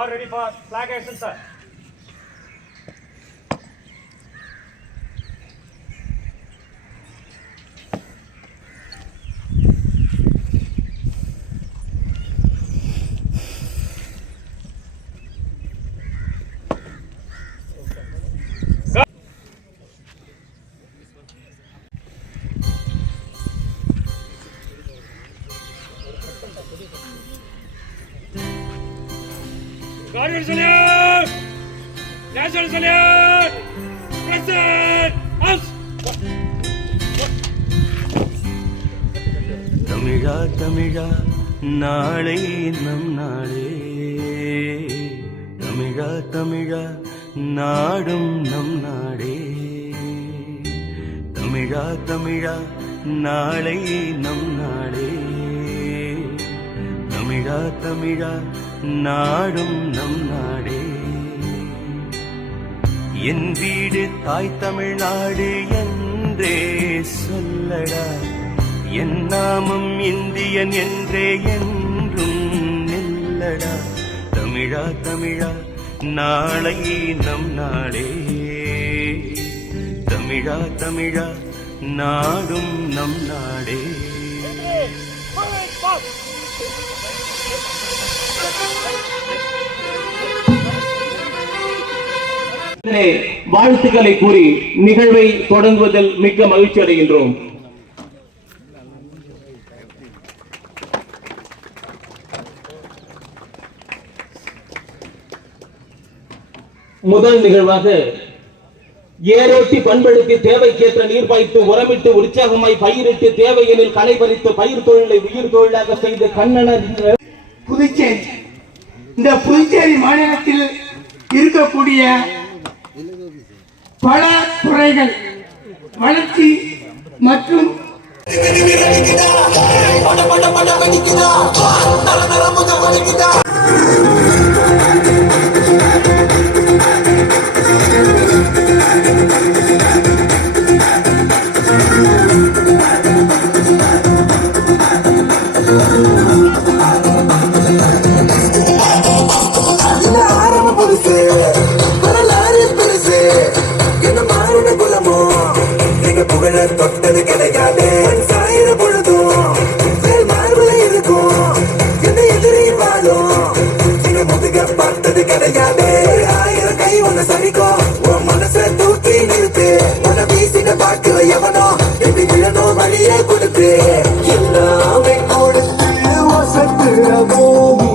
are ready for flag action, sir. Guardian salute! National salute! Present! House! Tamizha Tamizha நாளை நம் நாளே, தமிழா தமிழா நாடும் நம் நாடே, தமிழா தமிழா நாளை நம் நாடே, தமிழா தமிழா நாடும் நம் நாடே. என் வீடு தாய் தமிழ்நாடு என்றே சொல்லடா, என் நாமம் இந்தியன் என்றே என்றும் நில்லடா. தமிழா தமிழா நாளை நம் நாடே, தமிழா தமிழா நாடும் நம் நாடே. வாழ்த்துக்களை கூறி நிகழ்வை தொடங்குவதில் மிக்க மகிழ்ச்சி அடைகின்றோம். முதல் நிகழ்வாக ஏரோட்டி பண்படுத்தி தேவைக்கேற்ற நீர் பாய்த்து உரமிட்டு உற்சாகமாய் பயிரிட்டு தேவையெனில் களை பறித்து பயிர் தொழிலை உயிர் தொழிலாக செய்த கண்ணனர் புதுச்சேரி. இந்த புதுச்சேரி மாநிலத்தில் இருக்கக்கூடிய பல துறைகள் வளர்ச்சி மற்றும் தொட்டது கிடைக்காது சாயிர பொழுதும் மார்புல இருக்கும் எந்த எதிரையும் வாழும் நீங்க முதுக பார்த்தது கிடைக்காது. ஆயிரம் கை ஒண்ணு சமைக்கும் உன் மனசை தூக்கி நிறுத்து, உன்னை வீசின பாக்குற எவனோ எப்படி விழனோ வழியே கொடுத்து எல்லாமே கொடுத்து வசத்துற பூமி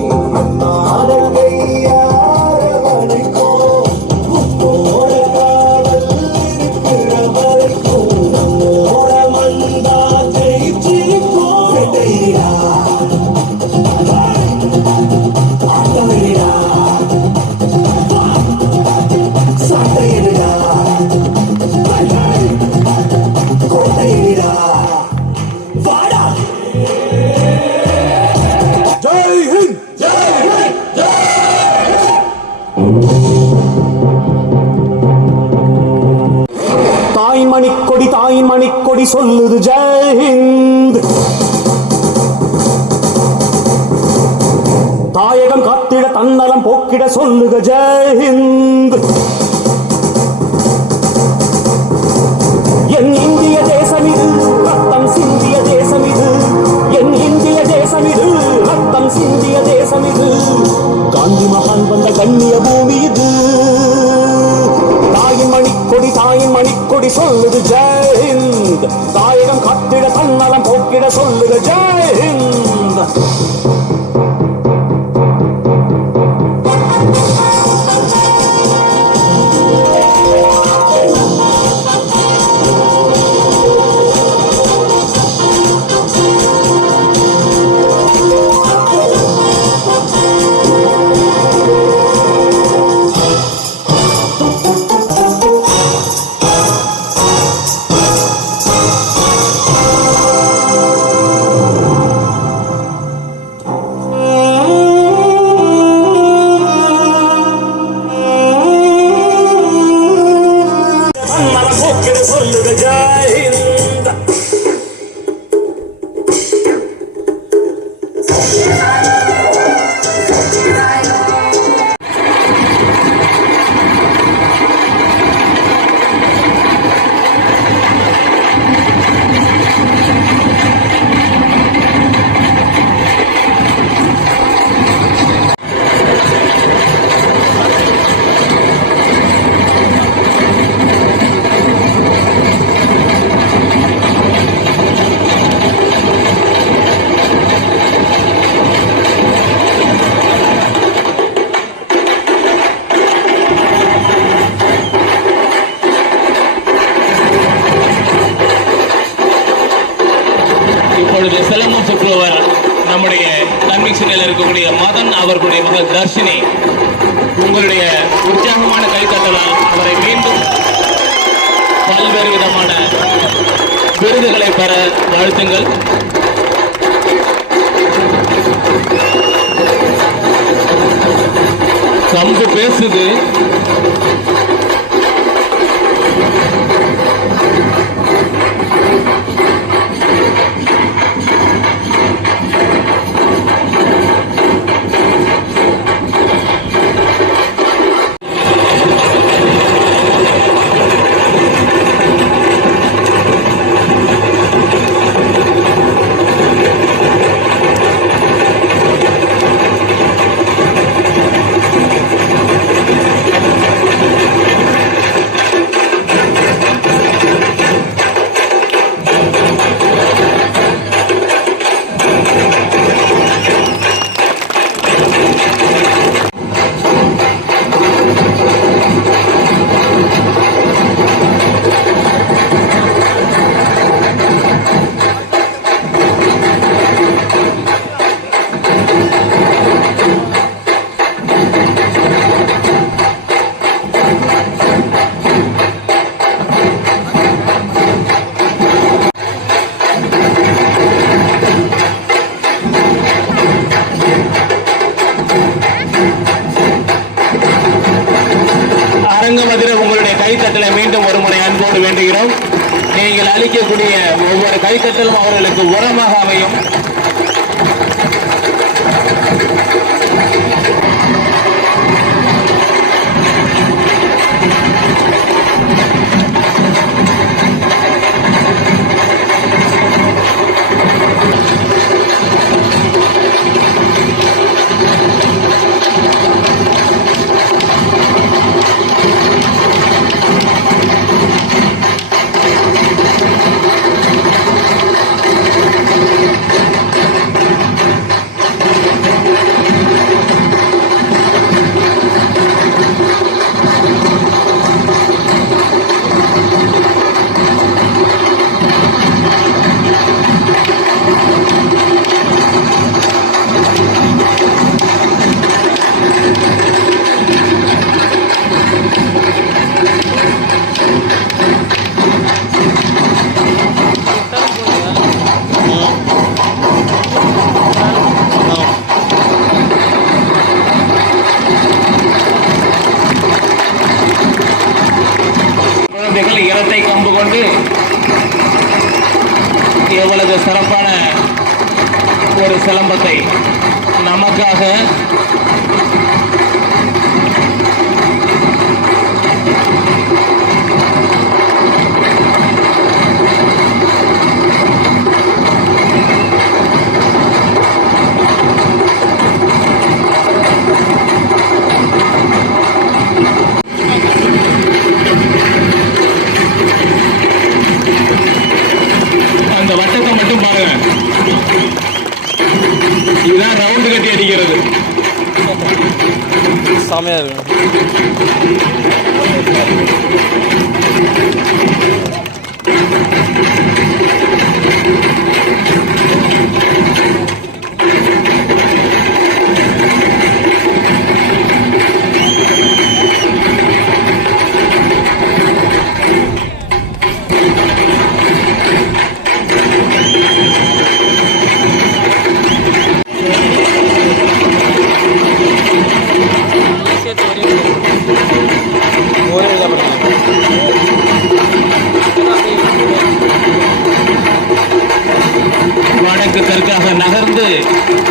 தாயின் மணிக்கொடி சொல்லுது ஜெய் ஹிந்த். தாயகம் காத்திட தன்னலம் போக்கிட சொல்லுக ஜெய் ஹிந்த். என் இந்திய தேசம் இது ரத்தம் சிந்திய தேசம் இது, என் இந்திய தேசம் இது ரத்தம் சிந்திய தேசம் இது, காந்தி மகான் வந்த கண்ணிய பூமி இது. தாயின் மணிக்கொடி சொல்லுது ஜெய் ஹிந்த். தாயகம் காத்திட தன்னலம் போக்கிட சொல்லுக ஜெய் ஹிந்த். பொசிஷனில் இருக்கக்கூடிய மதன் அவர்களுடைய மகள் தர்ஷினி, உங்களுடைய உற்சாகமான கைத்தட்டலால் அவரை மீண்டும் பல்வேறு விதமான விருதுகளை பெற வாழ்த்துங்கள். கம்பு பேசுது. அரங்கமதிர உங்களுடைய கைத்தட்டலை மீண்டும் ஒரு முறை அன்போடு வேண்டுகிறோம். நீங்கள் அளிக்கக்கூடிய ஒவ்வொரு கைத்தட்டலும் அவர்களுக்கு உரமாக அமையும். இரட்டை கம்பு கொண்டு எவ்வளவு சிறப்பான ஒரு சிலம்பத்தை நமக்காக அந்த வட்டத்தை மட்டும் பாருங்க. இதுதான் ரவுண்டு கட்டி அடிக்கிறது. செமையா இருக்கு. ஒரே இதாக வடக்கு தெற்காக நகர்ந்து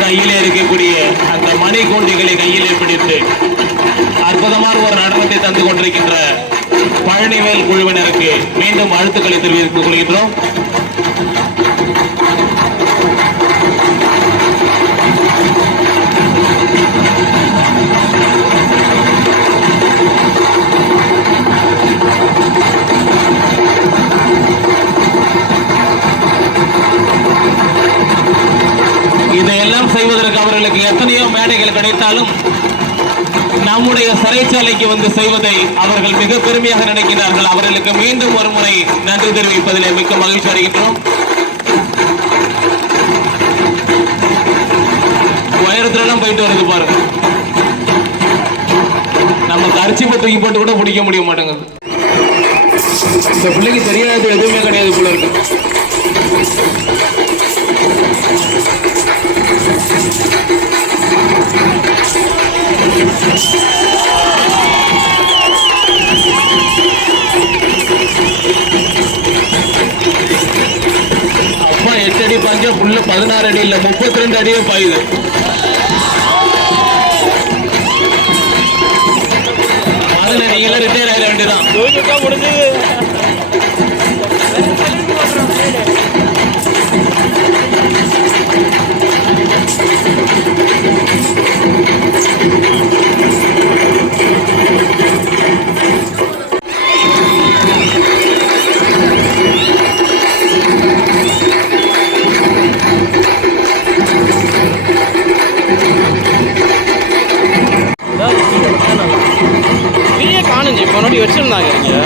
கையிலே இருக்கக்கூடிய அந்த மணி கூண்டிகளை கையிலே பிடித்து அற்புதமான ஒரு நடனத்தை தந்து கொண்டிருக்கின்ற பழனிவேல் குழுவினருக்கு மீண்டும் வாழ்த்துக்களை தெரிவித்துக் கொள்கின்றோம். இதையெல்லாம் செய்வதற்கு அவர்களுக்கு எத்தனையோ மேடைகள் கிடைத்தாலும் நம்முடைய சிறைச்சாலைக்கு வந்து செய்வதை அவர்கள் மிக பெருமையாக நினைக்கிறார்கள். அவர்களுக்கு மீண்டும் ஒரு முறை நன்றி தெரிவிப்பதிலே மிக்க மகிழ்ச்சி அடைகின்றோம். இடத்துல எல்லாம் போயிட்டு வருது பாருங்க. நம்ம கரிச்சிப்பை தூக்கி போட்டு கூட பிடிக்க முடிய மாட்டேங்குது. இந்த பிள்ளைக்கு தெரியாதது எதுவுமே கிடையாது போல இருக்கு. அப்பா 8 அடி பாய்ஞ்சா புள்ள 16 அடி இல்ல 32 அடியே பாயுது. அதுல நீங்களும் ரிட்டையர் ஆக வேண்டியதான். முடிஞ்சது. வெளியே காணுங்க இப்போ முன்னாடி வச்சிருந்தாங்க இங்கே.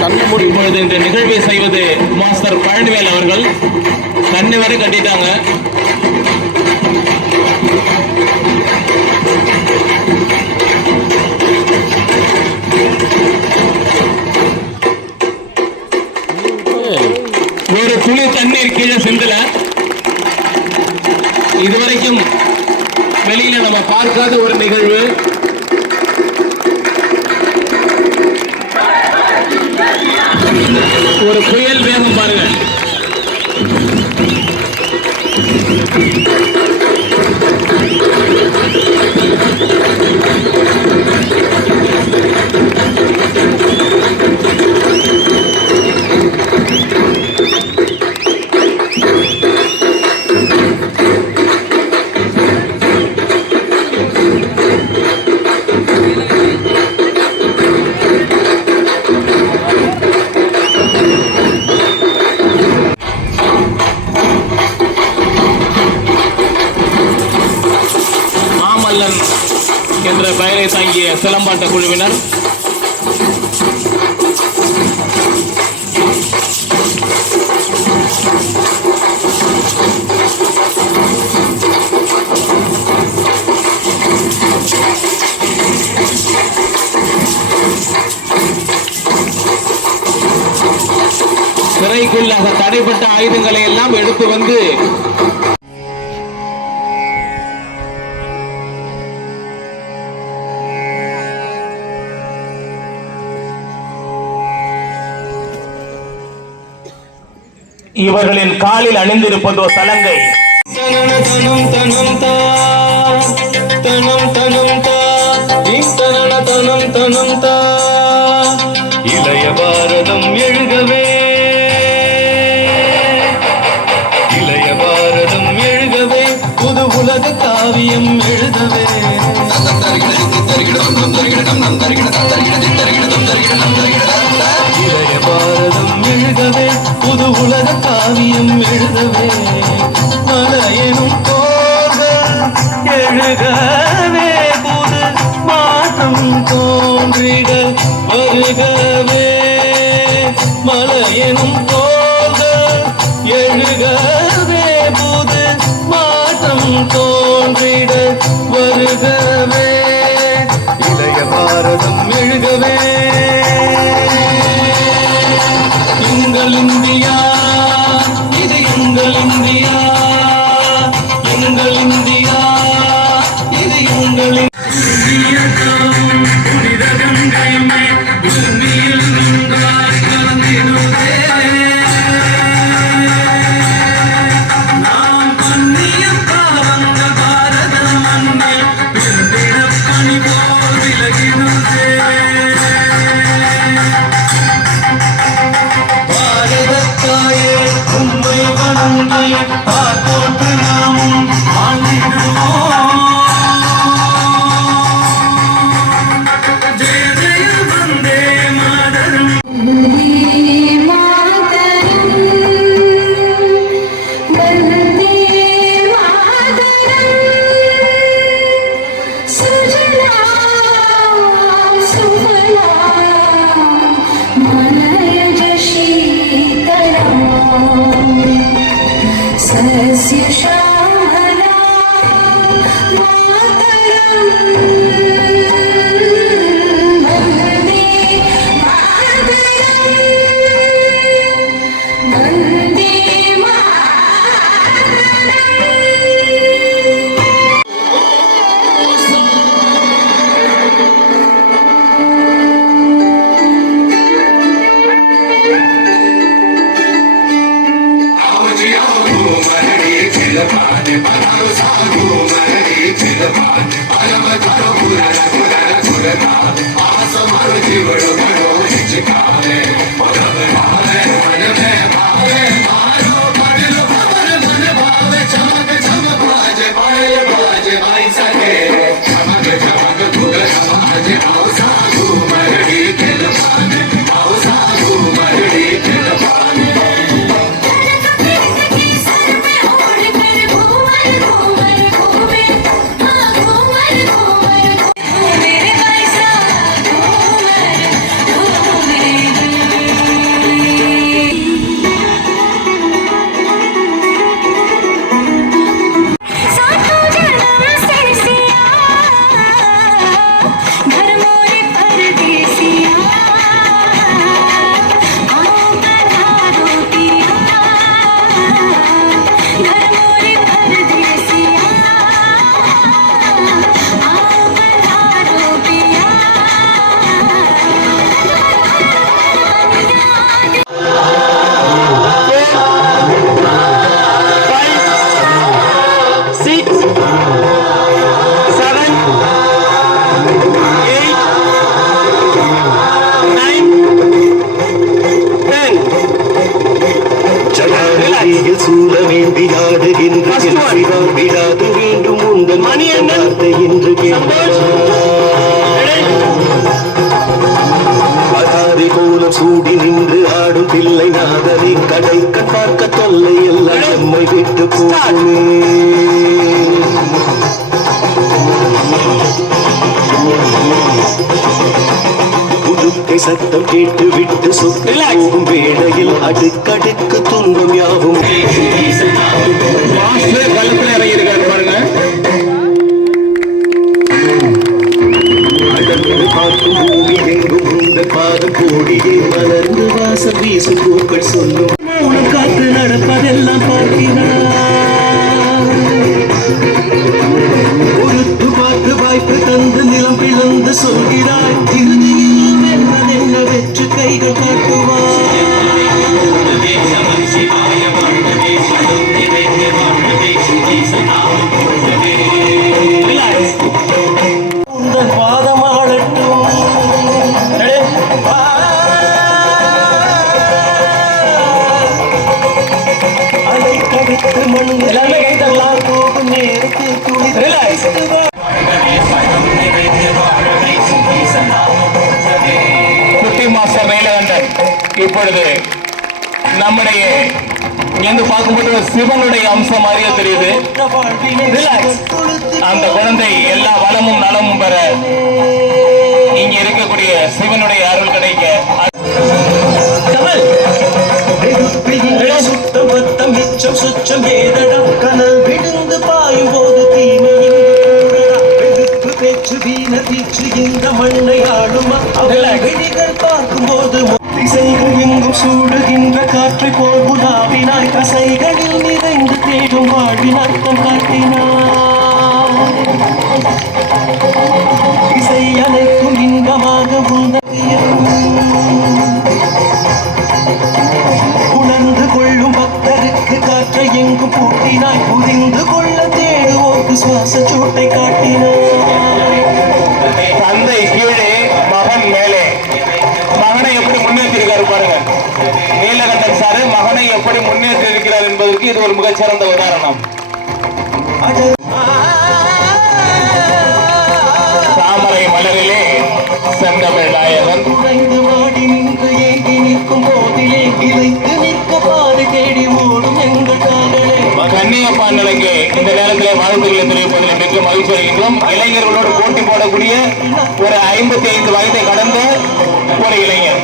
கண்ணு மூடி பொழுது இந்த நிகழ்வை செய்வது மாஸ்டர் பழனிவேல் அவர்கள். கண்ணு வரை கட்டிட்டாங்க. ஒரு துளி தண்ணீர் கீழே சிந்தல. இதுவரைக்கும் வெளியில நம்ம பார்க்காத ஒரு நிகழ்வு. ஒரு புயல் வேகம் பாருங்க. என்ற பெயரை தாங்கிய சிலம்பாட்ட குழுவினர் சிறைக்குள்ளாக தடைப்பட்ட ஆயுதங்களை எல்லாம் எடுத்து வந்து இவர்களின் காலில் அணிந்திருப்பதோ சலங்கை. இளைய பாரதம் எழுகவே, இளைய பாரதம் எழுகவே, புது உலக காவியம் எழுதவே. இளைய பாரதம் எழுகவே, புது உலக காவியம் எழுதவே. மலையெனும் கோர்கள் எழுகவே, புது மாற்றம் தோன்றிட வருகவே. மலையெனும் கோர்கள் எழுகவே, புது மாற்றம் தோன்றிட வருகவே. இளைய பாரதம் எழுகவே. எங்கள் இந்தியா, இது எங்கள் இந்தியா, எங்கள் இந்தியா, இது எங்கள் இந்தியா. புனித கங்கையுமே பூமியில் நன்றாய் கலந்திடுதே. நாம் புண்ணிய பாவங்க பாரத மண்ணில் பிறந்திட பணி போல் விலகிடுதே. பாரதத்தாயே உம்மை வணங்கி பார்ப்போட்டு நாமும் வாழ்ந்திட स्वस्य श्यामला मातरम् वन्दे मातरम् वन्दे விடாது வேண்டும் உங்கள் மணி வார்த்தை என்று அதாரி கோலம் சூடி நின்று ஆடும் பிள்ளை நாதனை கடை கண் பார்க்க தொல்லை எல்லாம் எம்மை விட்டு போகுமே புதுக்கை சத்தம் கேட்டு விட்டு சொத்து போகும் வேளையில் அடுக்கடுக்கு துன்பம் யாவும் கழுத்துல இறங்கியிருக்காரு பாருங்க. அடர்ந்து பார்க்கும் பூமி எங்கும் உங்கள் பாதம் கோடியே மலர்ந்து வாசம் வீசும் பூக்கள் சொல்லும் மௌனம் காத்து நடப்பதெல்லாம் பார்க்கிறார் பொறுத்து பார்த்து வாய்ப்பு தந்து நிலம் பிளந்து சொல்கிறாய் இறுதியில் வென்றதென்ன வெற்று கைகள் காட்டுவார் உங்கள் பாதம் ஆளட்டும் அதை கவித்து மண் நிலைமைகளால் போகும் நேரத்தில் துளி குட்டி மாஸ்டர் நீலகண்டன் இப்பொழுது நம்முடைய இங்கிருந்து பார்க்கும்போது சிவனுடைய அம்சம் மாதிரியே தெரியுது. ரிலாக்ஸ். அந்த குழந்தை எல்லா வளமும் நலமும் பெற இங்க இருக்கக்கூடிய சிவனுடைய அருள் கிடைக்க சுத்தம் பத்தம் மிச்சம் சுச்சம் ஏதடா கனல் விழுந்து பாயும் போது தீமையில் வெறுப்பு பேச்சு வீண தீச்சு இந்த மண்ணை ஆளும் விழிகள் பார்க்கும் போது திசைகள் எங்கும் சூடுகின்ற காற்றை போல் உலாவினாய் கசைகளில் நிறைந்து தேடும் வாழ்வினாய் தன் காட்டினார் இசை அனைத்தும் இன்பமாக உணர்ந்து கொள்ளும் பக்தருக்கு காற்றை எங்கும் பூட்டினாய் புரிந்து கொள்ள தேடுவோக்கு சுவாச சூட்டை காட்டினாய் தந்தை கீழே மகன் மேலே மகனை எப்படி முன்னேற்றிருக்காரு பாருங்க. நீலகண்டன் சாரு மகனை எப்படி முன்னேற்றி இருக்கிறார் என்பதற்கு இது ஒரு மிகச்சிறந்த உதாரணம். தாமரை மலரிலே செந்தமிழ் நாயகன் உறைந்து வாடி நின்று ஏங்கி நிற்கும் போதிலே இழைத்து நிற்க பாரு தேடி ஓடும் எங்கள் காதலே கன்னியப்பா நிலைக்கு இந்த நேரத்திலே வாழ்த்துக்களை தெரிவிப்பதில் மிக மகிழ்ச்சி அடைகின்றோம். இளைஞர்களோடு போட்டி போடக்கூடிய ஒரு 55 வயதை கடந்த ஒரு இளைஞர்.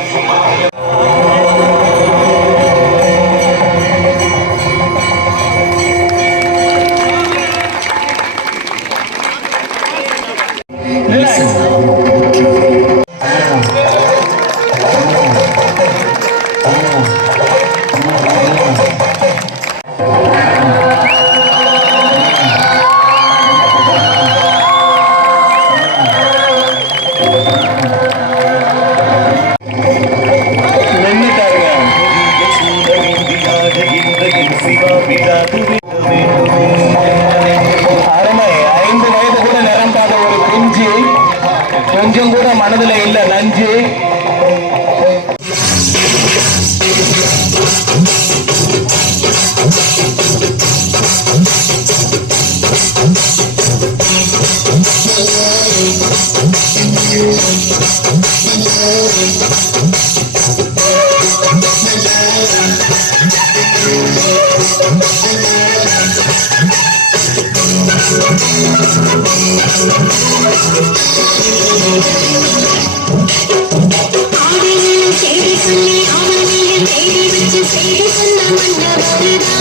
ஆடியில் செய்தி சொல்லி அவனில் தேடி வச்சு செய்தி சொன்ன மன்னவருதா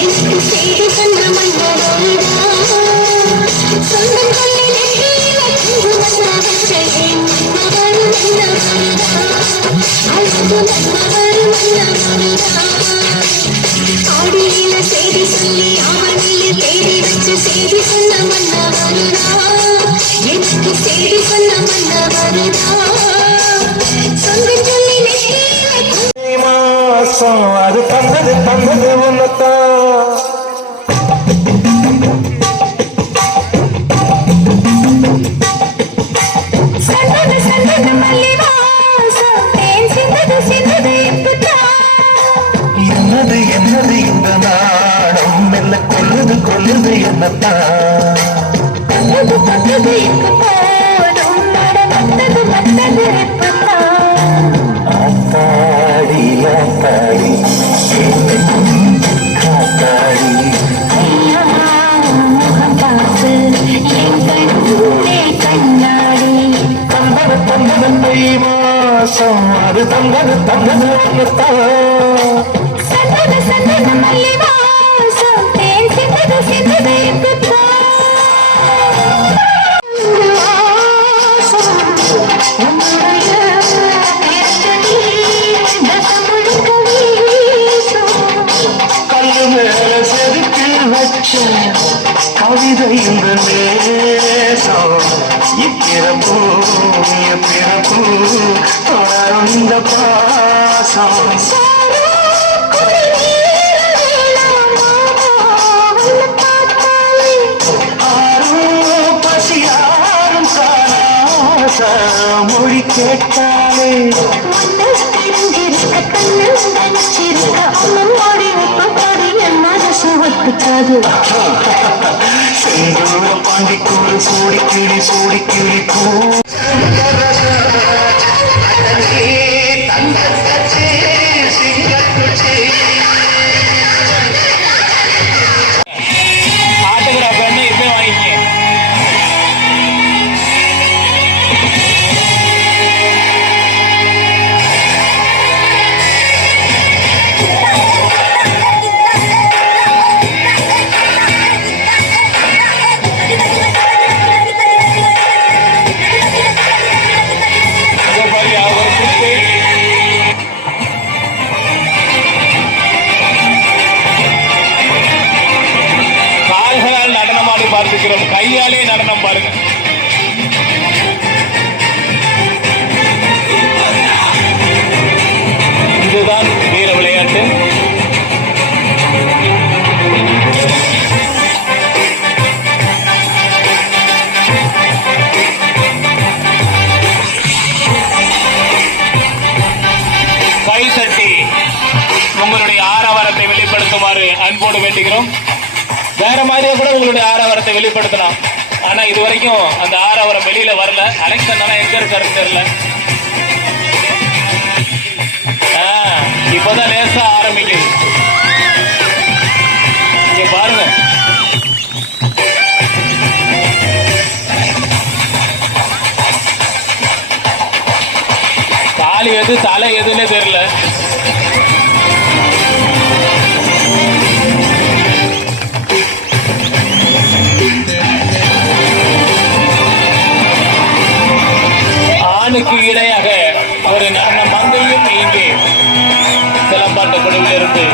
எனக்கு செய்தி சொன்ன மன்னவருதா சொந்தம் சொல்லி நெற்றியில குங்கு மன்னவற்றை மன்னவரு மன்னவருதா அழகு மன்னவரு மன்னவருதா ஆடியில செய்தி சொல்லி அவனில் தேடி வச்சு செய்தி சொன்ன மன்னவருதா எனக்கு செய்தி சொன்ன மன்னவருதா சொந்தம் சொல்லி நெற்றியில மாசம் அது தந்தது உன்னத்தான் சந்தன சந்தன மல்லிவாசம் தேன் சிந்தது சிந்தது இப்பதான் என்னது இந்த நாடம் மெல்ல கொல்லுது என்னத்தான் கண்டது கண்டது இப்ப போதும் நட மத்தது மத்தது இப்பதான் ஆத்தாடி காத்தாடி ஐயா முகம் பார்த்து என் கண்ணே கண்ணாடி தந்தது தை மாசம் அது தந்தது உன்னத்தான் சந்தன சந்தன மல்லிவாசம் தேன் சிந்தது சிந்தது இப்பதான் உன்னுடைய நேரத்தடி தசம் முழுக்க வீசும் கல்லு மேல செதுக்கி வச்ச கவிதை இந்த நேசம் இப்பிறப்பு தொடரும் இந்த பாசம் ஆரும் பசியாரும் சாச மொழி கேட்டாலே செந்தூர பாண்டிக்கூறு சூடி கிளி பூ ஆட்டோகிராஃப் வேணா இப்பவே வாங்கிக்க. இதோ பாரு, அவர் குத்து. கால்களால் நடனமாடி பார்த்துக்கிறோம், கையாலே நடனம் பாருங்க. இதுதான் வீர விளையாட்டு. கை தட்டி உங்களுடைய ஆரவாரத்தை வெளிப்படுத்துமாறு அன்போடு வேண்டுகிறோம். வேற மாதிரியே கூட உங்களுடைய ஆரவாரத்தை வெளிப்படுத்தலாம். ஆனா இது வரைக்கும் அந்த ஆரவாரம் வெளியில வரல. அலெக்சாண்டர் எங்க இருக்காரு தெரியல. இப்பதான் லேசா ஆரம்பிக்குது. இங்க பாருங்க, கால் எது தலை எதுன்னு தெரியல. ஆணுக்கு இணையாக ஒரு நடன மங்கையும் இங்கே சிலம்பாட்ட குழுவில் இருந்து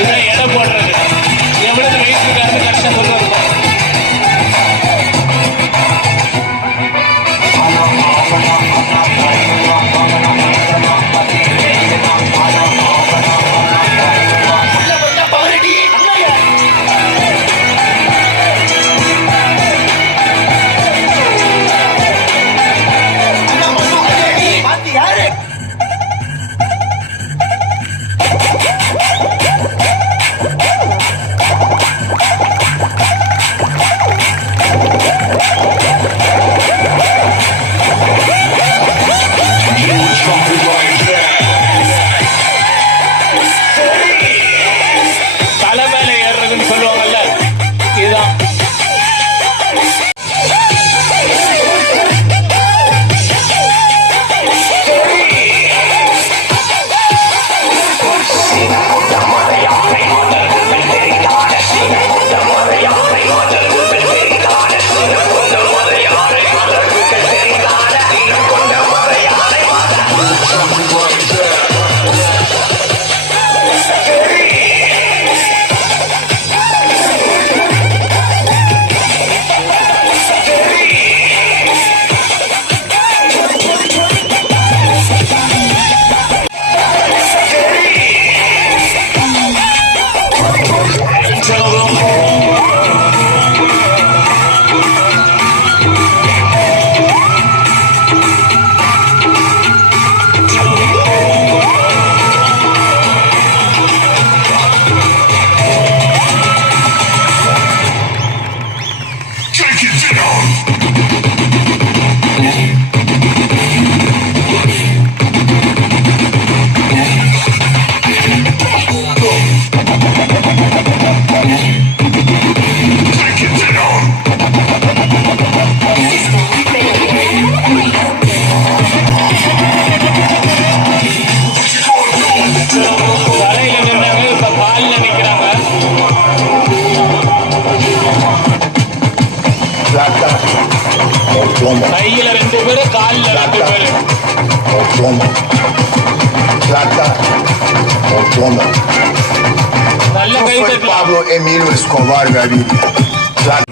இதை எடை போடுறது. எவ்வளவு வெயிட் இருக்காருன்னு கரெக்டாக சொல்லுவாங்க. தலையில நின்றாங்க, இப்ப காலில் நிக்கிறாங்க. Plata o plomo, கையில 2 பேரு, காலில் 2 பேரு. o plomo. Plata o plomo. நல்ல கை Fue தட்டலாம். Pablo Emilio Escobar Gaviria. Plata.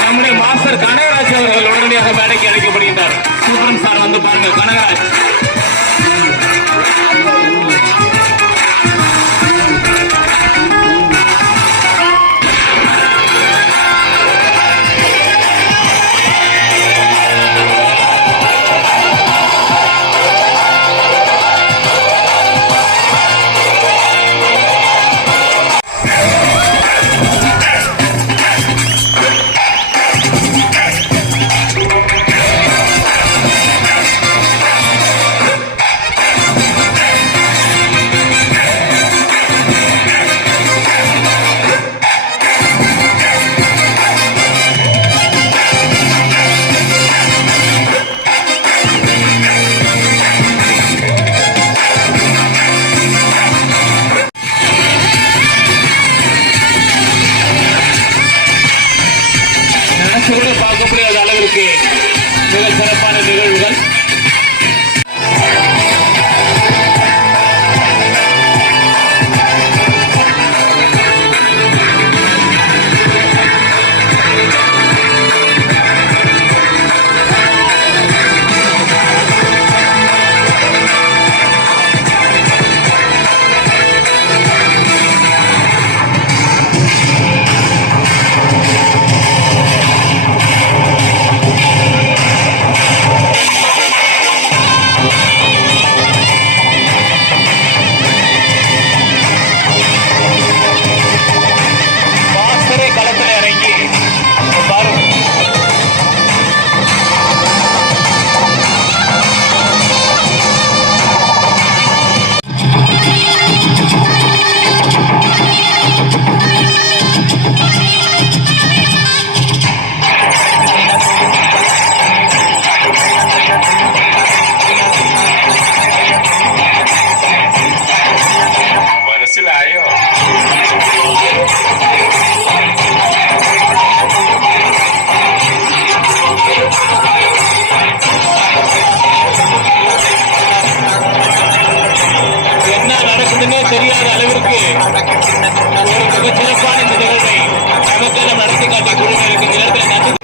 நம்முடைய மாஸ்டர் கனகராஜ் அவர்கள் உடனடியாக மேடைக்கு அழைக்கப்படுகின்றார். சூப்பரன் சார் வந்து பாருங்க. கனகராஜ் நினைச்சு கூட பார்க்க முடியாத அளவிற்கு மிக சிறப்பான நிகழ்வுகள். மாஸ்டரே களத்தில் இறங்கி பாருங்க. മനസ്സിലായോ? என்ன நடக்குதுன்னே தெரியாத அளவிற்கு ஒரு மிகச்சிறப்பான இந்த நிகழ்வை நமக்கெல்லாம் நடத்தி காட்டிய குழுவினருக்கு இந்த நேரத்தில் நன்றி.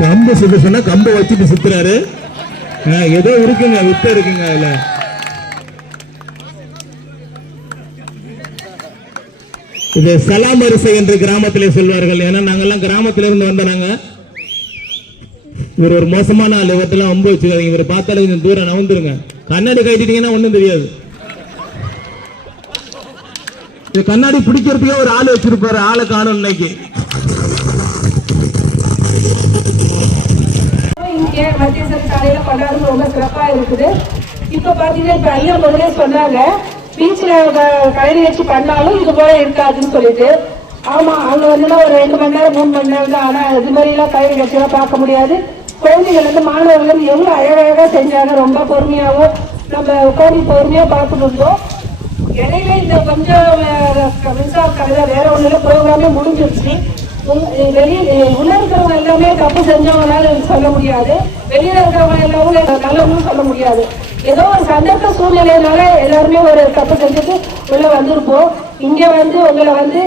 கம்பு சுத்த சொன்னா கம்பை வச்சுட்டு சுத்துறாரு. ஏதோ இருக்குங்க, வித்த இருக்குங்க அதுல. இது சலாம் அரிசை என்று கிராமத்திலே சொல்வார்கள். ஏன்னா நாங்கெல்லாம் கிராமத்தில இருந்து வந்தாங்க. இவர் ஒரு மோசமான ஆள், இவற்றெல்லாம் அம்பு வச்சுக்காதீங்க. இவர் பார்த்தாலும் கொஞ்சம் தூரம் நவந்துருங்க. கண்ணாடி கட்டிட்டீங்கன்னா ஒண்ணும் தெரியாது. கண்ணாடி பிடிக்கிறதுக்கே ஒரு ஆள் வச்சிருப்பாரு, ஆளை காணும் இன்னைக்கு. இங்கே மத்திய சாலையில கொண்டாடுறது ரொம்ப சிறப்பா இருக்குது. இப்ப பாத்தீங்கன்னா இப்ப ஐயா முதலே சொன்னாங்க பீச்ல கலை நிகழ்ச்சி பண்ணாலும் இது போல இருக்காதுன்னு சொல்லிட்டு. ஆமா, அங்க வந்து ஒரு 2 மணி நேரம் 3 மணி நேரம் தான். ஆனா இது மாதிரி எல்லாம் கலை நிகழ்ச்சியெல்லாம் பார்க்க முடியாது. குழந்தைகள் வந்து மாணவர்கள் எவ்வளவு அழகழகா செஞ்சாங்க. ரொம்ப பொறுமையாவும் நம்ம உட்காந்து பொறுமையா பார்த்துட்டு இருந்தோம். இடையில இந்த கொஞ்சம் மின்சார கலை வேற ஒண்ணுல ப்ரோக்ராமே முடிஞ்சிருச்சு. உள்ள இருக்கிறவங்க எல்லாமே தப்பு செஞ்சவங்களால சொல்ல முடியாது, வெளியில இருக்கிறவங்க எல்லாமே நல்லவங்களும் சொல்ல முடியாது. ஏதோ ஒரு சந்தர்ப்ப சூழ்நிலையினால எல்லாருமே ஒரு தப்பு செஞ்சுட்டு உள்ள வந்திருப்போம். இங்க வந்து உங்களை வந்து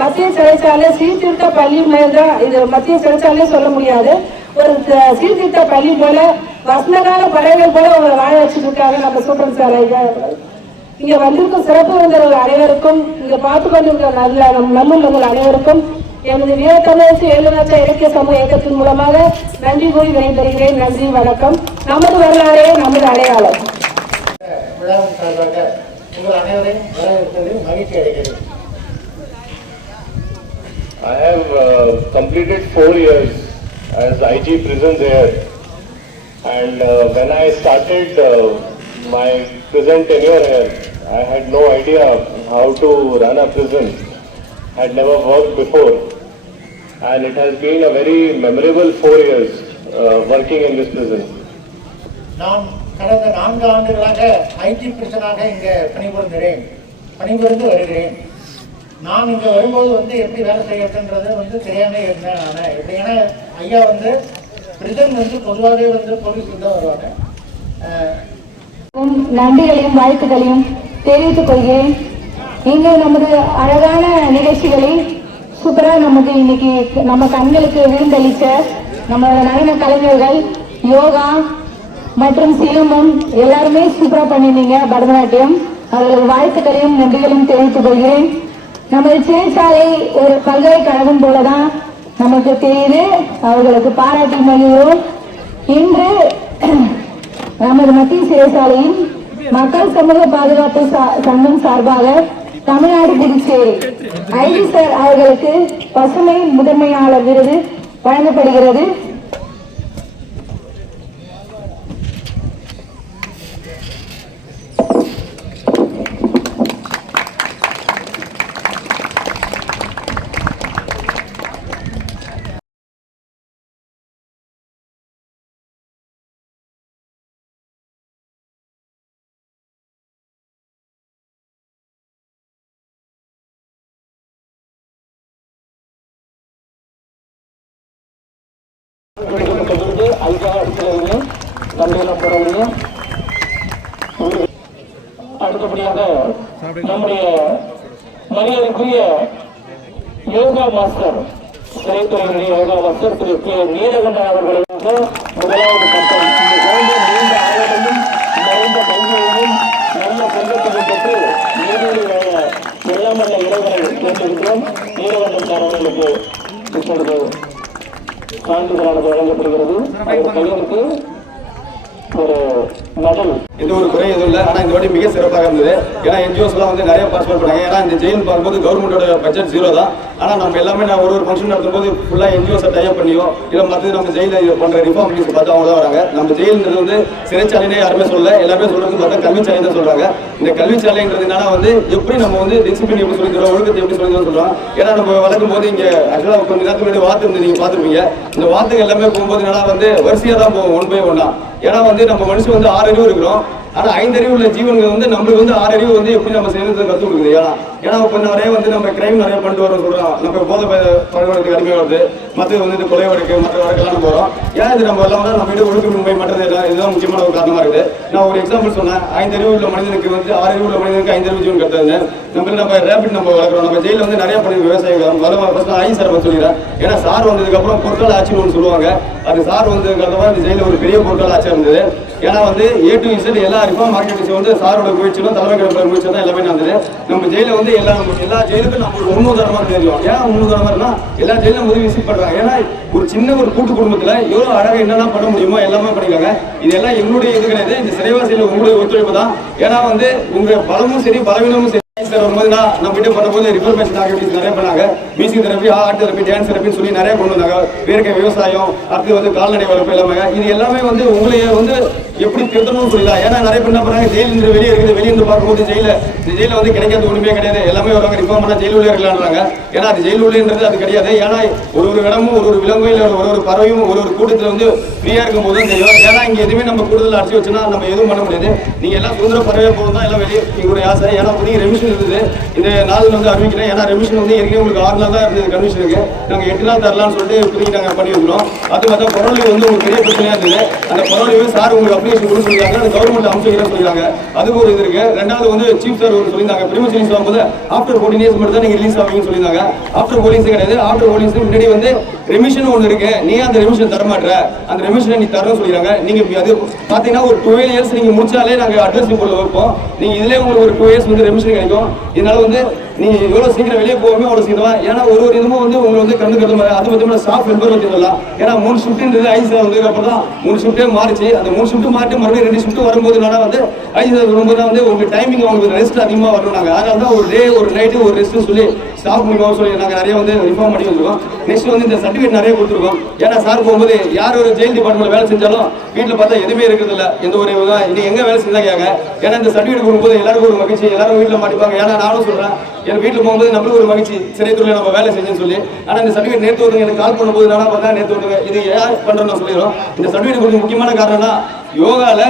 மத்திய சிறைச்சாலை சீர்திருத்த பள்ளி தான். இது மத்திய சிறைச்சாலையே சொல்ல முடியாது, ஒரு சீர்திருத்த பள்ளி போல வசந்தகால படைகள் போல உங்களை வாழ வச்சுட்டு இருக்காங்க நம்ம சூப்பர் சாலைகள். இங்க வந்திருக்கும் சிறப்பு விருந்தினர்கள் அனைவருக்கும், இங்க பார்த்து கொண்டிருக்கிற நல்லுள்ளவர்கள் அனைவருக்கும் எனது வீரத்தமிழ் எழுநாச்ச இலக்கிய சமூக இயக்கத்தின் மூலமாக நன்றி கூறி விடைபெறுகிறேன். நன்றி, வணக்கம். நமது வரலாறே நமது அடையாளம். விழாவின் சார்பாக உங்கள் அனைவரையும் வரவேற்பதில் மகிழ்ச்சி அடைகிறேன். I have completed 4 years as IG prison there, and when I started my prison tenure here, I had no idea how to run a prison. I had never worked before, and it has been a very memorable 4 years working in this prison. நான் கடந்த 4 ஆண்டுகளாக ID பிரிசனாக இங்கே பணிபுரிந்து வருகிறேன். நான் இங்கே வரும்போது வந்து எப்படி வேலை செய்யறதுன்றது வந்து தெரியாம இருந்தேன். நான் எப்படின்னா ஐயா வந்து பிரிசன் வந்து பொதுவாகவே வந்து போலீஸ்க்கு தான் வருவாங்க. நன்றிகளையும் வாழ்த்துக்களையும் தெரிவித்துக் கொள்கிறேன். இங்கே நமது அழகான நிகழ்ச்சிகளை சூப்பரா நமக்கு இன்னைக்கு நம்ம கண்களுக்கு விருந்தளித்த நம்மளோட நவீன கலைஞர்கள் யோகா மற்றும் சிலம்பம் எல்லாருமே சூப்பரா பண்ணிருந்தீங்க பரதநாட்டியம். அவர்களுக்கு வாழ்த்துக்களையும் நன்றிகளையும் தெரிவித்துக் கொள்கிறேன். நமது சிறைச்சாலை ஒரு பல்கலைக்கழகம் போலதான் நமக்கு தெரியுது. அவர்களுக்கு பாராட்டி மகிழ்கிறோம். இன்று நமது மத்திய சிறைச்சாலையின் மக்கள் சமூக பாதுகாப்பு சங்கம் சார்பாக தமிழ்நாடு புதுச்சேரி ஐஜி சார் அவர்களுக்கு பசுமை முதன்மையாளர் விருது வழங்கப்படுகிறது. அடுத்தபடியாக நம்முடைய மரியாதைக்குரிய யோகா மாஸ்டர் சிறைத்துறையினுடைய யோகா மாஸ்டர் திரு கே நீலகண்டன் அவர்களுக்கு முதலாவது பட்டம். இந்த குழந்தை நீண்ட ஆயுளையும் நிறைந்த கல்வியையும் நல்ல செல்வத்தையும் பெற்று நீதியை எல்லாம் வல்ல இறைவனை கேட்டிருக்கிறோம். நீலகண்டன் சார் அவர்களுக்கு இப்பொழுது சான்றிதழானது வழங்கப்படுகிறது. அவர் கையெழுத்து ஒரு மெடல். எந்த ஒரு குறை எதுவும் இல்லை. ஆனால் இந்த வாட்டி மிக சிறப்பாக இருந்தது. ஏன்னா என்ஜிஓஸ்லாம் வந்து நிறைய பார்ட்டிசிபேட் பண்ணாங்க. ஏன்னா இந்த ஜெயில் பார்க்கும்போது கவர்மெண்டோட பட்ஜெட் 0 தான். ஆனால் நம்ம எல்லாமே நான் ஒரு ஃபங்க்ஷன் நடத்தும்போது ஃபுல்லாக என்ஜிஓஸை டைப் பண்ணியோ இல்லை மற்றது நம்ம ஜெயிலில் பண்ணுற ரிஃபார்ம் நியூஸ் பார்த்து அவங்க தான் வராங்க. நம்ம ஜெயிலுன்றது வந்து சிறைச்சாலைனே யாருமே சொல்ல, எல்லாருமே சொல்கிறது பார்த்தா கல்விச்சாலை தான் சொல்கிறாங்க. இந்த கல்விச்சாலைன்றது என்னன்னா வந்து எப்படி நம்ம வந்து டிசிப்ளின் எப்படி சொல்லி தரோம், ஒழுக்கத்தை எப்படி சொல்லி தரோம் சொல்கிறோம். ஏன்னா நம்ம வளர்க்கும் போது இங்கே ஆக்சுவலாக கொஞ்சம் நேரத்துக்கு முன்னாடி வாத்து இருந்து நீங்கள் பார்த்துருப்பீங்க. இந்த வாத்துக்கு எல்லாமே போகும்போது என்னன்னா வந்து வரிசையாக தான் போவோம், 1 by 1. ஏன்னா வந்து நம்ம மனுஷன் வந்து 6 அறிவு இருக்கிறோம். ஆனா 5 அறிவு உள்ள ஜீவன்கள் வந்து நம்மளுக்கு வந்து 6 அறிவு வந்து எப்படி நம்ம செய்யறது கற்றுக் கொடுக்குது. ஏன்னா இப்போ நிறைய வந்து நம்ம கிரைம் நிறைய பண்ணிட்டு வரோம் சொல்றோம். நம்ம போதை பழக்கத்துக்கு அடிமை வருது, மற்றது வந்து கொலை வழக்கு மற்ற வழக்கெல்லாம் நம்ம வரோம். ஏன் இது நம்ம எல்லாம் நம்ம வீடு ஒழுக்கமின்மை மற்றது இதுதான் முக்கியமான ஒரு காரணமா இருக்குது. நான் ஒரு எக்ஸாம்பிள் சொன்னேன். 5 அறிவு உள்ள மனிதனுக்கு வந்து 6 அறிவு உள்ள மனிதனுக்கு 5 அறிவு ஜீவன் கற்றுது. நம்ம ரேபிட் நம்ம வளர்க்குறோம். நம்ம ஜெயில வந்து நிறைய பண்ணி விவசாயிகள் ஃபர்ஸ்ட் ஐ சார் சொல்லிடுறேன். ஏன்னா சார் வந்ததுக்கு அப்புறம் பொருட்கள் ஆட்சின்னு ஒன்று சொல்லுவாங்க. அது சார் வந்ததுக்கு அப்புறம் இந்த ஜெயில ஒரு பெரிய பொருட்கள் ஆட்சியாக இருந்தது. ஏன்னா வந்து A to Z எல்லா ரிஃபார்ம் மார்க்கெட்டிங் வந்து சாரோட முயற்சியும் தலைமை கழக முயற்சியும் தான் எல்லாமே நடந்தது. நம்ம ஜெயில வந்து எல்லா ஜெயிலுக்கும் நம்ம ஒரு முன்னுதாரணமாக தெரியும். ஏன் முன்னுதாரணமா எல்லா ஜெயிலும் நம்ம வந்து விசிட் பண்றாங்க. ஏன்னா ஒரு சின்ன ஒரு கூட்டு குடும்பத்தில் எவ்வளோ அழகாக என்னென்ன பண்ண முடியுமோ எல்லாமே பண்ணிக்காங்க. இதெல்லாம் எங்களுடைய இது கிடையாது, இந்த சிறைவாசியில் உங்களுடைய ஒத்துழைப்பு தான். ஏன்னா வந்து உங்க பலமும் சரி பலவீனமும் சரி சார் வரும்போது நம்ம கிட்ட பண்ணும்போது ரிஃபர்மேஷன் ஆக்டிவிட்டிஸ் நிறைய பண்ணாங்க. Music therapy, art therapy, dance தெரப்பின்னு சொல்லி நிறைய கொண்டு வந்தாங்க. வேர்க்கை விவசாயம், அடுத்து வந்து கால்நடை வளர்ப்பு எல்லாமே. இது எல்லாமே வந்து உங்களையே வந்து எப்படி திருத்தணும்னு சொல்லலாம். ஏன்னா நிறைய பேர் என்ன பண்ணாங்க, ஜெயிலிருந்து வெளியே இருக்குது, வெளியிருந்து பார்க்கும்போது ஜெயிலில் வந்து கிடைக்காத ஒன்றுமே கிடையாது. எல்லாமே வருவாங்க ரிஃபார்ம் பண்ணால் ஜெயில் உள்ளே இருக்கலான்றாங்க. ஏன்னா அது ஜெயில் உள்ளேன்றது அது கிடையாது. ஏன்னா ஒரு இடமும் ஒரு விலங்கும் இல்லை, ஒரு பறவையும் ஒரு கூட்டத்தில் வந்து ஃப்ரீயாக இருக்கும்போது தான் தெரியும். ஏன்னா இங்கே எதுவுமே நம்ம கூடுதல் அடிச்சு வச்சுன்னா நம்ம எதுவும் பண்ண முடியாது. நீங்கள் எல்லாம் சுதந்திர பறவையாக போகணும் தான் எல்லாம் வெளியே எங்களுடைய ஆசை. ஏன்னா புதிய ரெமிஷன் இருந்தது இந்த நாளில் வந்து அறிவிக்கிறேன். ஏன்னா ரெமிஷன் வந்து ஏற்கனவே உங்களுக்கு 6 நாள் தான் இருந்தது கன்வென்ஷனுக்கு. நாங்கள் 8 நாள் தரலாம்னு சொல்லிட்டு புதிய நாங்கள் பண்ணி வைக்கிறோம். அது பார்த்தா பொருள் வந்து உங்களுக்கு பெரிய பிரச்சனையாக இருந்தது. அந்த பொருள் சார் உங்களுக்கு அப்ளிகேஷன் கொடுத்து சொல்லியிருக்காங்க, அந்த கவர்மெண்ட் அம்சம் சொல்லியிருக்காங்க. அதுக்கு ஒரு இது இருக்கு. ரெண்டாவது வந்து சீஃப் சார் ஒரு சொல்லியிருந்தாங்க, பிரிமிஸ் ரிலீஸ் ஆகும்போது ஆஃப்டர் 14 இயர்ஸ் மட்டும் தான் நீங்கள் ரிலீஸ் ஆகுங்கன்னு சொல்லியிருந்தாங்க. ஆஃப்டர் 14 இயர்ஸ் கிடையாது, ஆஃப்டர் 14 இயர்ஸ் முன்னாடி வந்து ரெமிஷன் ஒன்று இருக்கு. நீ அந்த ரெமிஷன் தர மாட்டேற, அந்த ரெமிஷனை நீ தரணும்னு சொல்லிடுறாங்க. நீங்க அது பார்த்தீங்கன்னா ஒரு 12 இயர்ஸ் நீங்க முடிச்சாலே நாங்கள் அட்ரஸ் போல வைப்போம். நீங்க இதுலேயே உங்களுக்கு ஒரு 2 இயர்ஸ் வந்து ரெமிஷன் கிடைக்கும். இதனால வந்து நீங்க எவ்வளவு சீக்கிரம் வெளியே போவோமே அவ்வளவு சீக்கிரமா. ஏன்னா ஒரு இதுவும் வந்து உங்களை வந்து கண்டு கருது மாதிரி. அது பார்த்தீங்கன்னா ஸ்டாஃப் வெல்பர் பற்றி சொல்லலாம். ஏன்னா 3 ஷிஃப்ட்ன்றது ஐசி வந்ததுக்கு அப்புறம் தான் 3 ஷிஃப்ட்டே மாறிச்சு. அந்த 3 ஷிஃப்ட் மாற்றி மறுபடியும் 2 ஷிஃப்ட் வரும்போது என்னன்னா வந்து ஐசி வரும்போது தான் வந்து உங்களுக்கு டைமிங் உங்களுக்கு ரெஸ்ட் அதிகமாக வரணும். நாங்கள் அதனால தான் ஒரு டே ஒரு நைட்டு ஒரு ரெஸ்ட் சொல்லி ஸ்டாஃப் மூலியமாக சொல்லி நாங்கள் நிறைய வந்து ரிஃபார்ம் பண்ணி வச்சிருக்கோம். நெக்ஸ்ட் வந்து இந்த சர்டிஃபிகேட் நிறைய கொடுத்துருக்கோம். ஏன்னா சார் போகும்போது யார் ஒரு ஜெயில் டிபார்ட்மெண்ட் வேலை செஞ்சாலும் வீட்டில் பார்த்தா எதுவுமே இருக்கிறது இல்லை. எந்த ஒரு இன்னும் எங்கே வேலை செஞ்சாங்க. ஏன்னா இந்த சர்டிஃபிகேட் கொடுக்கும்போது எல்லாருக்கும் ஒரு மகிழ்ச்சி, எல்லாரும் வீட்டில் மாட்டிப்பாங்க. ஏன்னா நானும் சொல்கிறேன், என் வீட்டில் போகும்போது நம்மளுக்கு ஒரு மகிழ்ச்சி, சிறைத்துறையில் நம்ம வேலை செஞ்சேன்னு சொல்லி. ஆனால் இந்த சர்டிஃபிகேட் நேற்று ஒருங்க எனக்கு கால் பண்ணும்போது நானா பார்த்தா நேற்று ஒருங்க இது யார் பண்ணுறோன்னு நான் சொல்லிடுறோம். இந்த சர்டிஃபிகேட் கொடுக்க முக்கியமான காரணம்னா யோகாவில்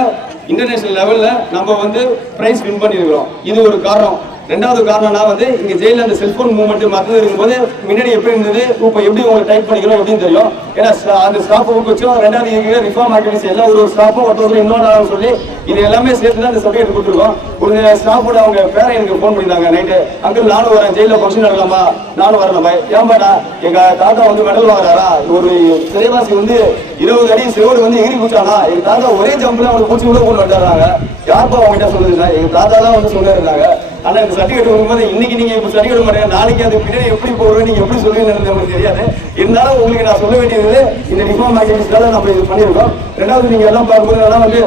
இன்டர்நேஷனல் லெவலில் நம்ம வந்து ப்ரைஸ் வின் பண்ணியிருக்கிறோம். இது ஒரு காரணம். ரெண்டாவது காரணம்னா வந்து இங்க ஜெயில அந்த செல்போன் மூவ்மெண்ட் மற்றது இருக்கும்போது முன்னாடி எப்படி இருந்தது இப்போ எப்படி உங்களுக்கு டைப் பண்ணிக்கணும் எப்படின்னு தெரியும். ஏன்னா அந்த ஸ்டாஃப் வச்சோம். ரெண்டாவது இங்க ரிஃபார்ம் ஆக்டிவிட்டிஸ் எல்லாம் ஒரு ஸ்டாஃபும் ஒருத்தர் இன்னொரு சொல்லி இது எல்லாமே சேர்த்து தான் இந்த சர்டிஃபிகேட் கொடுத்துருக்கோம். ஒரு ஸ்டாஃபோட அவங்க பேரை எனக்கு ஃபோன் பண்ணியிருந்தாங்க நைட்டு, அங்கிள் நானும் வரேன், ஜெயில ஃபங்க்ஷன் நடக்கலாமா, நானும் வரேன். ஏன்பாடா எங்க தாத்தா வந்து மெடல் வாங்குறாரா, ஒரு சிறைவாசி வந்து 20 அடி செவரு வந்து எகிரி குச்சானா, எங்க தாத்தா ஒரே ஜம்பில் அவனுக்கு பூச்சி கூட கொண்டு வந்துடுறாங்க. யாருப்பா அவங்ககிட்ட சொல்லுதுன்னா எங்க தாத்தா தான் வந்து சொல்லிருந்தாங்க. ஆனா இந்த சர்டிஃபிகேட் வரும்போது இன்னைக்கு நீங்க இப்ப சர்டிஃபிகேட் மாட்டேங்க, நாளைக்கு அது பின்னாடி எப்படி போடுவேன் நீங்க எப்படி சொல்லுவீங்கன்னு உங்களுக்கு தெரியாது. இருந்தாலும் உங்களுக்கு நான் சொல்ல வேண்டியது இந்த ரிஃபார்ம் ஆக்டிவிட்டிஸ்க்காக நம்ம இது பண்ணியிருக்கோம். ரெண்டாவது நீங்க எல்லாம் பார்க்கும்போது எல்லாம் வந்து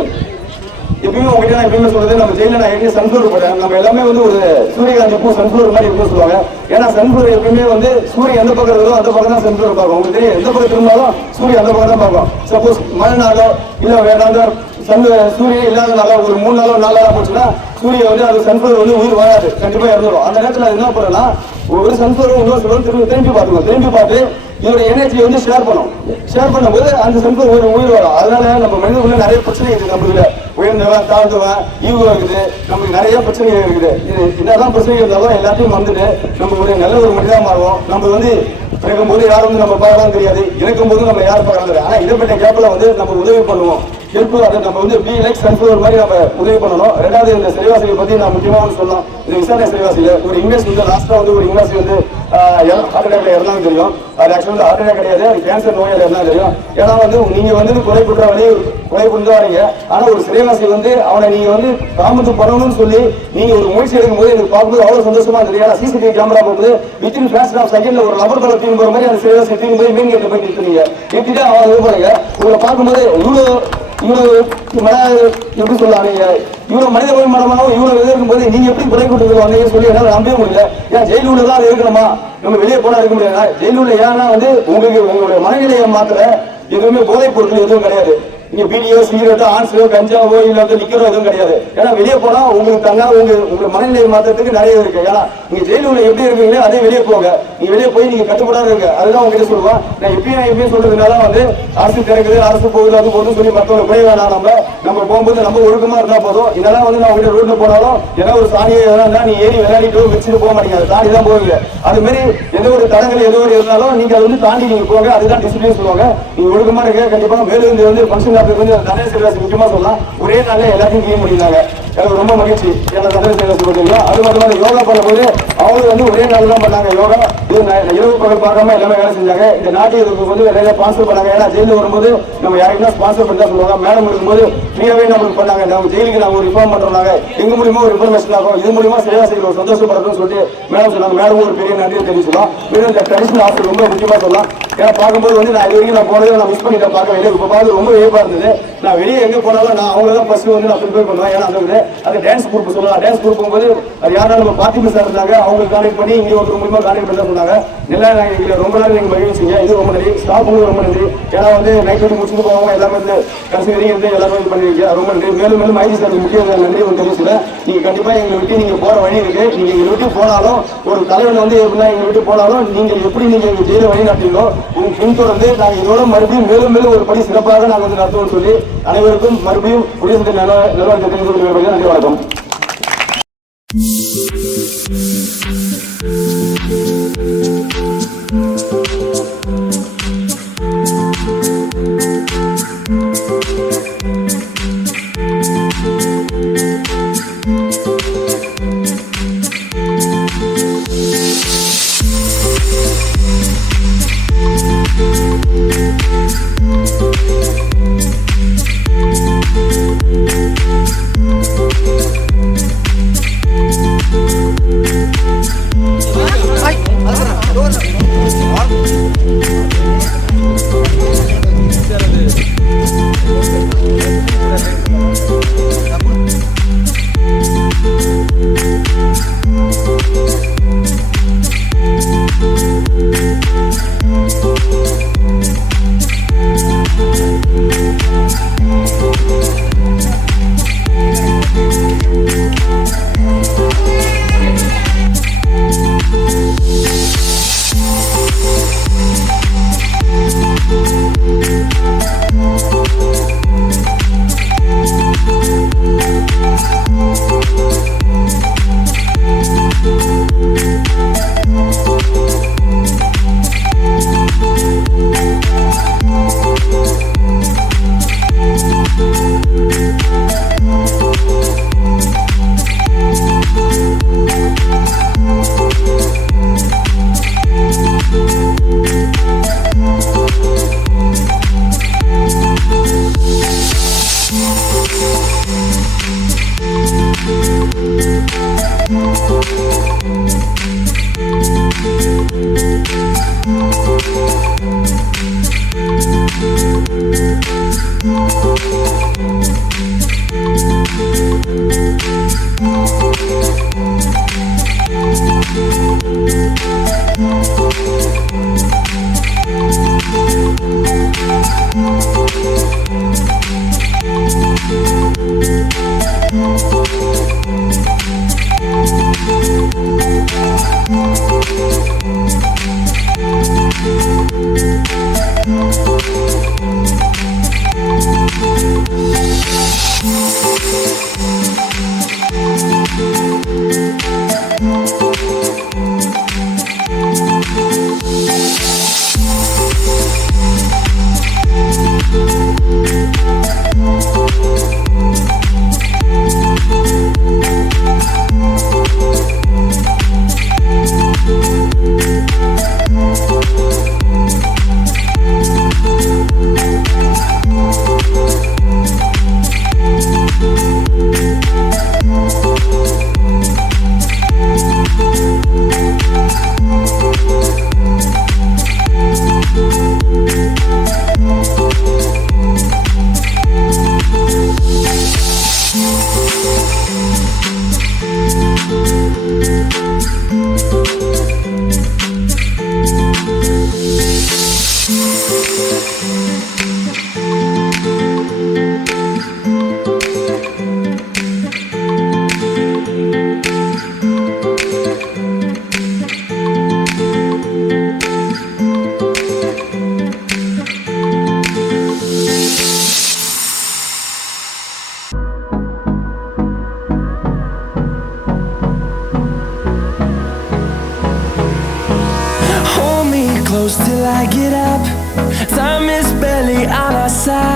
எப்பயுமே உங்ககிட்ட நான் எப்பயுமே சொல்றது, நம்ம ஜெயில நான் ஏற்கனவே சன்ஃபிளவர் போட்டேன். நம்ம எல்லாமே வந்து ஒரு சூரியகாந்தி பூ சன்ஃபிளவர் மாதிரி இருக்குன்னு சொல்லுவாங்க. ஏன்னா சன்ஃபிளவர் எப்பயுமே வந்து சூரியன் எந்த பக்கம் இருக்கோ அந்த பக்கம் தான் சன்ஃபிளவர் பார்க்கும். உங்களுக்கு தெரியும், எந்த பக்கம் திரும்பினாலும் சூரியன் அந்த பக்கம் தான் பார்க்கும். சப்போஸ் மழை நாளோ இல்ல வேணாத சூரியன் இல்லாத நாளோ ஒரு 3 நாளோ 4 நாளோ போச்சுன்னா சூரியன் வந்து அது சன்ஃபிளவர் வந்து உயிர் வாழாது, கண்டிப்பா இறந்துடும். அந்த நேரத்தில் என்ன பண்ணனா ஒரு சன்ஃபிளவர் இன்னொரு சொல்லுவோம் திரும்பி பார்த்துக்கணும். திரும்பி பார்த்து இதோட எனர்ஜியை வந்து ஷேர் பண்ணும்போது அந்த சன்ஃபிளவர் உயிர் வரும். அதனால நம்ம மனிதர்களுக்குள்ள நிறைய பிரச்சனை இருக்குது. நம்மளுக்கு உயர்ந்தவன் தாழ்ந்தவன் ஈவோ இருக்குது, நமக்கு நிறைய பிரச்சனைகள் இருக்குது. இது என்னதான் பிரச்சனை இருந்தாலும் எல்லாத்தையும் வந்துட்டு நம்ம ஒரு நல்ல ஒரு மனிதா மாறுவோம். நம்ம வந்து பிறக்கும் போது யாரும் வந்து நம்ம பார்க்கலாம் தெரியாது, இறக்கும் போது நம்ம யாரும் பார்க்கலாம் தெரியாது. ஆனா இடைப்பட்ட கேப்ல வந்து நம்ம உதவி பண்ணுவோம். ஹெல்ப் அதை நம்ம வந்து பி லைக் சன்ஃபிளவர் மாதிரி நம்ம உதவி பண்ணணும். ரெண்டாவது இந்த சிறைவாசிகளை பத்தி நான் முக்கியமாக சொல்லலாம். இந்த விசாரணை சிறைவாசியில ஒரு இன்வெஸ்ட் வந்து லாஸ்டா வந்து ஒரு இன்வெஸ்ட் வந்து ஹார்ட் அட்டாக்ல இருந்தாலும் தெரியும். அது ஆக்சுவலி ஹார்ட் அட்டாக் கிடையாது, அது கேன்சர் நோயால இருந்தாலும் தெரியும். ஏன்னா வந்து நீங்க வந்து கொலை புரிந்து வரீங்க. ஆனா ஒரு சிறைவாசி வந்து அவனை நீங்க வந்து காமத்து பண்ணணும்னு சொல்லி நீங்க ஒரு முயற்சி எடுக்கும் போது எனக்கு பார்க்கும்போது அவ்வளவு சந்தோஷமா இருந்தது. ஏன்னா சிசிடிவி கேமரா போகும்போது வித்தின் ஃபிராக்ஷன் ஆஃப் செகண்ட்ல ஒரு லபர் கலர் தீன் போற மாதிரி அந்த சிறைவாசி தீன் போய் மீன் கேட்டு போய் நிறுத்துறீங்க. நிறுத்திட்டு அவனை இது பண்ணுங்க. உங்களை பார்க்கும்போது இவ்வளவு எப்படி சொல்லாங்க, இவ்வளவு மனித மனமாகவும் இவ்வளவு இது இருக்கும்போது நீங்க எப்படி குறை கூட்டு வந்தீங்கன்னு சொல்லி என்னால நம்பவே முடியல. ஏன் ஜெயில் உள்ள தான் இருக்கணுமா, நம்ம வெளியே போனா இருக்க முடியாது. ஜெயில் உள்ள ஏன்னா வந்து உங்களுக்கு உங்களுடைய மனநிலையை மாத்திர எதுவுமே போதைப் பொருட்கள் எதுவும் கிடையாது. நீங்க பீடியோ சிகரெட்டோ ஆன்ஸோ கஞ்சாவோ இல்ல லிக்கரோ எதுவும் கிடையாது. ஏன்னா வெளியே போனா உங்களுக்கு தங்க உங்க மனநிலையை மாற்றத்துக்கு நிறைய இருக்கு. ஏன்னா நீங்க ஜெயிலுள்ள எப்படி இருக்கீங்களோ அதே வெளியே போங்க. நீங்க வெளியே போய் நீங்க கட்டுப்படாத இருங்க. அதுதான் உங்ககிட்ட சொல்லுவான். நான் எப்பயும் சொல்றதுனால வந்து அரசு திறக்குது, அரசு போகுது, அது போதும் சொல்லி மற்றவங்க போய் வேணாம். நம்ம போகும்போது நம்ம ஒழுக்கமா இருந்தா போதும். இதெல்லாம் வந்து நான் உங்ககிட்ட ரோட்ல போனாலும் ஏன்னா ஒரு சாணியை எதனா நீ ஏறி விளையாடிட்டு வச்சுட்டு போக மாட்டீங்க, அதை தாண்டி தான் போவீங்க. அது மாதிரி ஏதோ ஒரு தடங்கள் ஏதோ ஒரு இருந்தாலும் நீங்க அதை வந்து தாண்டி நீங்க போங்க. அதுதான் டிசிப்ளின் சொல்லுவாங்க. நீங்க ஒழுக்கமா இருக்க. கண்டிப்பா மேலும் வந்து ஃபங்க்ஷன் நிறைய சிறைவாசி முக்கியமா சொல்லலாம். ஒரே நாள்ல எல்லாத்தையும் கிளீன் பண்ணிருந்தாங்க. எனக்கு ரொம்ப மகிழ்ச்சி. ஏன்னா நிறைய சிறைவாசி பார்த்தீங்களா. அது மட்டும் இல்லாமல் யோகா பண்ணும்போது அவங்க வந்து ஒரே நாள் தான் பண்ணாங்க யோகா. இது இரவு பகல் பார்க்காம எல்லாமே வேலை செஞ்சாங்க. இந்த நாட்டுக்கு வந்து நிறைய ஸ்பான்சர் பண்ணாங்க. ஏன்னா ஜெயிலில் வரும்போது நம்ம யாருக்குன்னா ஸ்பான்சர் பண்ணி தான் சொல்லுவாங்க. மேடம் இருக்கும்போது ஃப்ரீயாவே நம்மளுக்கு பண்ணாங்க. நம்ம ஜெயிலுக்கு நாங்கள் ஒரு ரிஃபார்ம் பண்றோம்னாங்க, எங்க மூலியமா ஒரு இன்ஃபர்மேஷன் ஆகும், இது மூலியமா சிறைவாசிகள் ஒரு சந்தோஷப்படுறதுன்னு சொல்லிட்டு மேடம் சொன்னாங்க. மேடம் ஒரு பெரிய நன்றியை தெரிவிச்சுக்கலாம். மேலும் இந்த ட்ரெடிஷனல் ஹாஸ்டல் ரொம்ப முக்கியமா சொல்லலாம். ஏன்னா பார்க்கும்போது வந்து நான் இது வரைக்கும் நான் போனதை நான் மிஸ் பண்ணிட்டேன். பார்க்க வெளியே இப்போ பார்த்து ரொம்ப வியப்பா இருந்தது. நான் வெளியே எங்க போனாலும் நான் அவங்க தான் ஃபர்ஸ்ட் வந்து நான் ப்ரிப்பேர் பண்ணுவேன். ஏன்னா அந்த டான்ஸ் குரூப் சொல்லலாம். டான்ஸ் குரூப் போகும்போது அது யாராலும் நம்ம பார்ட்டி சார் இருந்தாங்க, அவங்களுக்கு கான்டெக்ட் பண்ணி இங்கே ஒரு மூலியமா கான்டெக்ட் பண்ண சொன்னாங்க. நல்லா எங்களை ரொம்ப நாள் நீங்கள் மகிழ்ச்சிங்க. இது ரொம்ப நன்றி. ஸ்டாஃபுங்களும் ரொம்ப நன்றி. ஏன்னா வந்து நைட் வந்து முடிச்சுட்டு போவாங்க, எல்லாமே வந்து கடைசி வரைக்கும் இருந்து எல்லாமே இது பண்ணிருக்கீங்க. ரொம்ப நன்றி. மேலும் மேலும் ஐடி சார் முக்கிய நன்றி வந்து தெரிவிச்சுல. நீங்க கண்டிப்பா எங்களை விட்டு நீங்க போற வழி இருக்கு. நீங்க எங்களை விட்டு போனாலும் ஒரு தலைவன் வந்து எப்படின்னா எங்களை விட்டு போனாலும் நீங்க எப்படி நீங்க எங்க ஜெயில வழி நடத்தீங்களோ உங்க பின்தொடர்ந்து நாங்கள் இதோட மறுபடியும் மேலும் மேலும் ஒரு படி சிறப்பாக நாங்கள் வந்து நடத்துவோம்னு சொல்லி அனைவருக்கும் மறுபடியும் குடியரசு நலவாழ்க்கை தெரிந்து கொள்கிறேன். நன்றி, வணக்கம். Hold me close till I get up. Time is barely on our side.